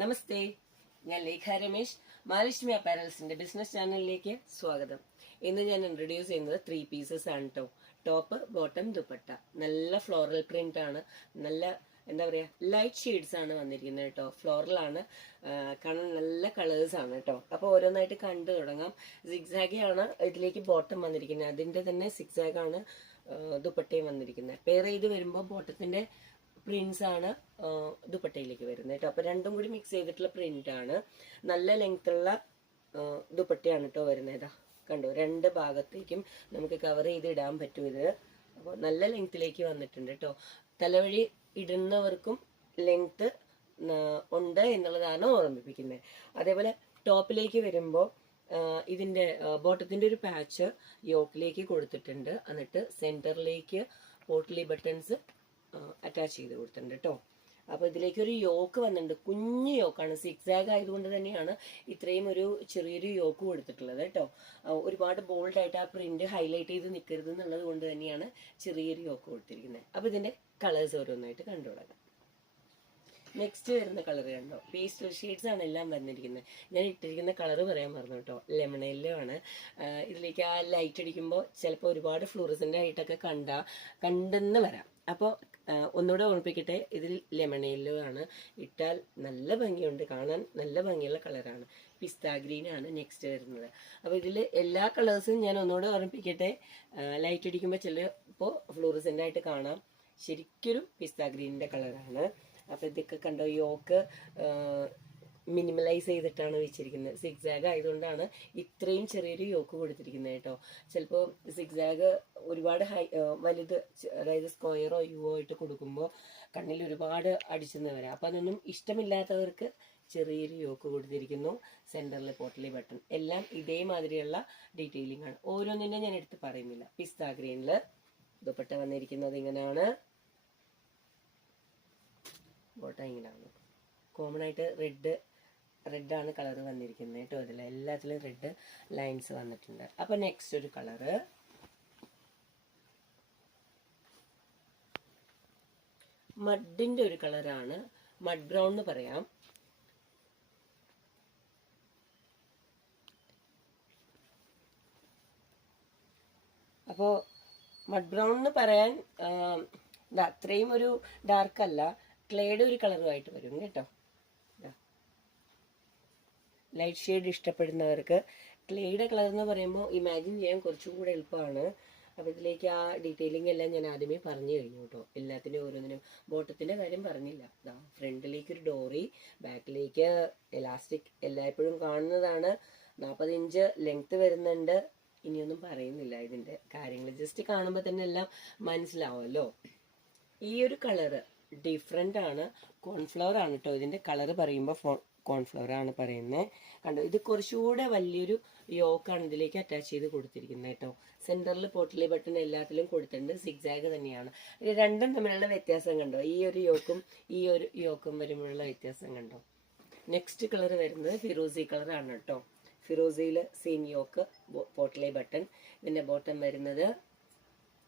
നമസ്തേ, ഞാൻ ലേഖ രമേശ്. മഹാലക്ഷ്മി അപ്പാരൽസിന്റെ ബിസിനസ് ചാനലിലേക്ക് സ്വാഗതം. ഇന്ന് ഞാൻ ഇൻട്രൊഡ്യൂസ് ചെയ്യുന്നത് 3 പീസസ് ആണ് കേട്ടോ. Top, bottom, dupatta. നല്ല ഫ്ലോറൽ പ്രിന്റ് ആണ്. നല്ല എന്താ പറയാ, ലൈറ്റ് ഷെയ്ഡ്സ് ആണ് വന്നിരിക്കുന്നത് കേട്ടോ. ഫ്ലോറലാണ്, കാണാൻ നല്ല കളേഴ്സ് ആണ് കേട്ടോ. അപ്പൊ ഓരോന്നായിട്ട് കണ്ടു തുടങ്ങാം. സിക്സാഗ് ആണ് ഇതിലേക്ക് ബോട്ടം വന്നിരിക്കുന്നത്. അതിന്റെ തന്നെ സിക്സാഗ് ആണ് ദുപ്പട്ടയും വന്നിരിക്കുന്നത്. പെയർ ചെയ്ത് വരുമ്പോൾ ബോട്ടത്തിന്റെ പ്രിന്റ്സ് ആണ് ദുപ്പട്ടയിലേക്ക് വരുന്നത് കേട്ടോ. അപ്പൊ രണ്ടും കൂടി മിക്സ് ചെയ്തിട്ടുള്ള പ്രിന്റ് ആണ്. നല്ല ലെങ്ത് ഉള്ള ദുപ്പട്ടയാണ് കേട്ടോ വരുന്നത്. ഇതാ കണ്ടോ, രണ്ട് ഭാഗത്തേക്കും നമുക്ക് കവർ ചെയ്ത് ഇടാൻ പറ്റും ഇത്. അപ്പോൾ നല്ല ലെങ്ത്തിലേക്ക് വന്നിട്ടുണ്ട് കേട്ടോ. തലവഴി ഇടുന്നവർക്കും ലെങ്ത് ഉണ്ട് എന്നുള്ളതാണ് ഓർമ്മിപ്പിക്കുന്നത്. അതേപോലെ ടോപ്പിലേക്ക് വരുമ്പോൾ ഇതിന്റെ ബോട്ടത്തിന്റെ ഒരു പാച്ച് യോക്കിലേക്ക് കൊടുത്തിട്ടുണ്ട്. എന്നിട്ട് സെന്ററിലേക്ക് പോട്ട്ലി ബട്ടൺസ് അറ്റാച്ച് ചെയ്ത് കൊടുത്തിട്ടുണ്ട് കേട്ടോ. അപ്പൊ ഇതിലേക്ക് ഒരു യോക്ക് വന്നിട്ടുണ്ട്. കുഞ്ഞു യോക്കാണ്. സിക്സാഗ് ആയതുകൊണ്ട് തന്നെയാണ് ഇത്രയും ഒരു ചെറിയൊരു യോക്ക് കൊടുത്തിട്ടുള്ളത് കേട്ടോ. ഒരുപാട് ബോൾഡ് ആയിട്ട് ആ പ്രിന്റ് ഹൈലൈറ്റ് ചെയ്ത് നിൽക്കരുത് എന്നുള്ളത് കൊണ്ട് തന്നെയാണ് ചെറിയൊരു യോക്ക് കൊടുത്തിരിക്കുന്നത്. അപ്പൊ ഇതിന്റെ കളേഴ്സ് ഓരോന്നായിട്ട് കണ്ടു തുടങ്ങാം. നെക്സ്റ്റ് വരുന്ന കളർ കണ്ടോ, പേസ്റ്റൽ ഷെയ്ഡ്സ് ആണ് എല്ലാം വന്നിരിക്കുന്നത്. ഞാൻ ഇട്ടിരിക്കുന്ന കളർ പറയാൻ മറന്നു കേട്ടോ, ലെമൺ യെല്ലോ ആണ്. ഇതിലേക്ക് ആ ലൈറ്റ് അടിക്കുമ്പോൾ ചിലപ്പോൾ ഒരുപാട് ഫ്ലൂറസെന്റ് ആയിട്ടൊക്കെ കണ്ടെന്ന് വരാം. അപ്പോൾ ഒന്നുകൂടെ ഓർമ്മിപ്പിക്കട്ടെ, ഇതിൽ ലെമൺ യെല്ലോ ആണ്. ഇട്ടാൽ നല്ല ഭംഗിയുണ്ട്, കാണാൻ നല്ല ഭംഗിയുള്ള കളറാണ്. പിസ്ത ഗ്രീൻ ആണ് നെക്സ്റ്റ് വരുന്നത്. അപ്പോൾ ഇതിൽ എല്ലാ കളേഴ്സും ഞാൻ ഒന്നുകൂടെ ഓർമ്മിപ്പിക്കട്ടെ. ലൈറ്റ് അടിക്കുമ്പോൾ ചിലപ്പോൾ ഫ്ലൂറസെന്റ് ആയിട്ട് കാണാം. ശരിക്കൊരു പിസ്ത ഗ്രീനിന്റെ കളറാണ്. അപ്പൊ ഇതൊക്കെ കണ്ടോ, യോക്ക് മിനിമലൈസ് ചെയ്തിട്ടാണ് വെച്ചിരിക്കുന്നത്. സിക്സാഗ് ആയതുകൊണ്ടാണ് ഇത്രയും ചെറിയൊരു യോക്ക് കൊടുത്തിരിക്കുന്നത് കേട്ടോ. ചിലപ്പോൾ സിക്സാഗ് ഒരുപാട് വലുത്, അതായത് സ്ക്വയറോ യുവോ ആയിട്ട് കൊടുക്കുമ്പോൾ കണ്ണിൽ ഒരുപാട് അടിച്ചെന്ന് വരാം. അപ്പൊ അതൊന്നും ഇഷ്ടമില്ലാത്തവർക്ക് ചെറിയൊരു യോക്ക് കൊടുത്തിരിക്കുന്നു. സെന്ററിൽ പോട്ട്ലി ബട്ടൺ. എല്ലാം ഇതേമാതിരിയുള്ള ഡീറ്റെയിലിംഗ് ആണ്. ഓരോന്നിന്റെ ഞാൻ എടുത്ത് പറയുന്നില്ല. പിസ്ത ഗ്രീനില് ദുപ്പട്ട വന്നിരിക്കുന്നത് ഇങ്ങനെയാണ്. ബോട്ടം ഇങ്ങനെയാണ്. കോമൺ ആയിട്ട് റെഡാണ് കളർ വന്നിരിക്കുന്നത് കേട്ടോ. ഇതിൽ എല്ലാത്തിലും റെഡ് ലൈൻസ് വന്നിട്ടുണ്ട്. അപ്പൊ നെക്സ്റ്റ് ഒരു കളറ് മഡിന്റെ ഒരു കളറാണ്. മഡ് ബ്രൗൺ എന്ന് പറയാം. അപ്പോ മഡ് ബ്രൗൺ എന്ന് പറയാൻ അത്രയും ഒരു ഡാർക്ക് അല്ല, ക്ലേഡ് ഒരു കളറുമായിട്ട് വരും കേട്ടോ. ലൈറ്റ് ഷെയ്ഡ് ഇഷ്ടപ്പെടുന്നവർക്ക് ക്ലേയുടെ കളർ എന്ന് പറയുമ്പോൾ ഇമാജിൻ ചെയ്യാൻ കുറച്ചും കൂടെ എളുപ്പമാണ്. അപ്പോൾ ഇതിലേക്ക് ആ ഡീറ്റെയിലിംഗ് എല്ലാം ഞാൻ ആദ്യമേ പറഞ്ഞു കഴിഞ്ഞു കേട്ടോ. എല്ലാത്തിനും ഓരോന്നിനും. ബോട്ടത്തിന്റെ കാര്യം പറഞ്ഞില്ല. ഫ്രണ്ടിലേക്ക് ഒരു ഡോറി, ബാക്കിലേക്ക് എലാസ്റ്റിക് എല്ലായ്പ്പോഴും കാണുന്നതാണ്. 40 ഇഞ്ച് ലെങ്ത് വരുന്നുണ്ട്. ഇനിയൊന്നും പറയുന്നില്ല ഇതിന്റെ കാര്യങ്ങൾ. ജസ്റ്റ് കാണുമ്പോൾ തന്നെ എല്ലാം മനസ്സിലാവുമല്ലോ. ഈ ഒരു കളറ് ഡിഫറെന്റ് ആണ്. കോൺഫ്ലവർ ആണ് കേട്ടോ. ഇതിന്റെ കളർ പറയുമ്പോൾ കോൺഫ്ലവർ ആണ് പറയുന്നത്. കണ്ടോ, ഇത് കുറച്ചുകൂടെ വലിയൊരു യോക്കാണ് ഇതിലേക്ക് അറ്റാച്ച് ചെയ്ത് കൊടുത്തിരിക്കുന്നത് കേട്ടോ. സെന്ററിൽ പോട്ട്ലി ബട്ടൺ എല്ലാത്തിലും കൊടുത്തിട്ടുണ്ട്. സിക്സാഗ് തന്നെയാണ്. ഇത് രണ്ടും തമ്മിലുള്ള വ്യത്യാസം കണ്ടോ. ഈ ഒരു യോക്കും വരുമ്പോഴുള്ള വ്യത്യാസം കണ്ടോ. നെക്സ്റ്റ് കളർ വരുന്നത് ഫിറോസി കളർ ആണ് കേട്ടോ. ഫിറോസിയിൽ സെയിം യോക്ക്, പോട്ട്ലി ബട്ടൺ. ഇതിന്റെ ബോട്ടം വരുന്നത്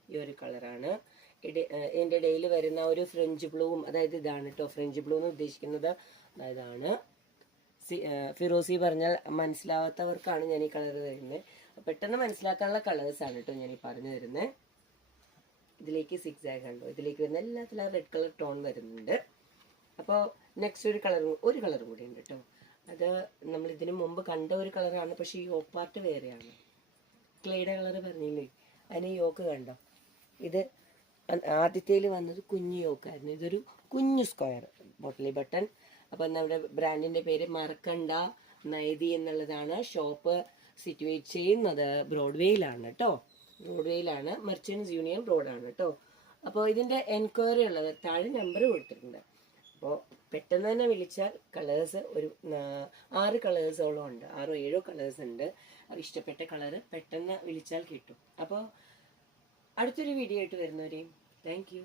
ഈ ഒരു കളറാണ്. ഇതിന്റെ ഇടയിൽ വരുന്ന ഒരു ഫ്രഞ്ച് ബ്ലൂവും, അതായത് ഇതാണ് കേട്ടോ. ഫ്രഞ്ച് ബ്ലൂ എന്ന് ഉദ്ദേശിക്കുന്നത് ഇതാണ്. ഫിറോസി പറഞ്ഞാൽ മനസ്സിലാവാത്തവർക്കാണ് ഞാൻ ഈ കളർ തരുന്നത്. പെട്ടെന്ന് മനസ്സിലാക്കാനുള്ള കളേഴ്സ് ആണ് കേട്ടോ ഞാൻ ഈ പറഞ്ഞു തരുന്നത്. ഇതിലേക്ക് സിക്സാഗ് കണ്ടോ. ഇതിലേക്ക് വരുന്ന എല്ലാത്തിലും റെഡ് കളർ ടോൺ വരുന്നുണ്ട്. അപ്പോൾ നെക്സ്റ്റ് ഒരു കളർ കൂടി ഉണ്ട് കേട്ടോ. അത് നമ്മൾ ഇതിനു മുമ്പ് കണ്ട ഒരു കളറാണ്, പക്ഷെ ഈ യോക്ക് പാർട്ട് വേറെയാണ്. ക്ലേയുടെ കളർ പറഞ്ഞില്ലേ, അതിന് യോക്ക് കണ്ടോ. ഇത് ആദ്യത്തേൽ വന്നത് കുഞ്ഞു യോക്കായിരുന്നു. ഇതൊരു കുഞ്ഞു സ്ക്വയർ ബോട്ട്ലി ബട്ടൺ. അപ്പൊ നമ്മുടെ ബ്രാൻഡിന്റെ പേര് മറക്കണ്ട നൈതി എന്നുള്ളതാണ്. ഷോപ്പ് സിറ്റുവേറ്റ് ചെയ്യുന്നത് ബ്രോഡ്വേയിലാണ് കേട്ടോ. ബ്രോഡ്വേയിലാണ്. മെർച്ചൻസ് യൂണിയൻ റോഡാണ് കേട്ടോ. അപ്പോൾ ഇതിന്റെ എൻക്വയറി ഉള്ളത് താഴെ നമ്പർ കൊടുത്തിട്ടുണ്ട്. അപ്പോൾ പെട്ടെന്ന് തന്നെ വിളിച്ചാൽ കളേഴ്സ് ഒരു 6 കളേഴ്സോളം ഉണ്ട്. 6 or 7 കളേഴ്സ് ഉണ്ട്. ഇഷ്ടപ്പെട്ട കളർ പെട്ടെന്ന് വിളിച്ചാൽ കിട്ടും. അപ്പോൾ അടുത്തൊരു വീഡിയോ ആയിട്ട് വരുന്നവരെയും താങ്ക് യു.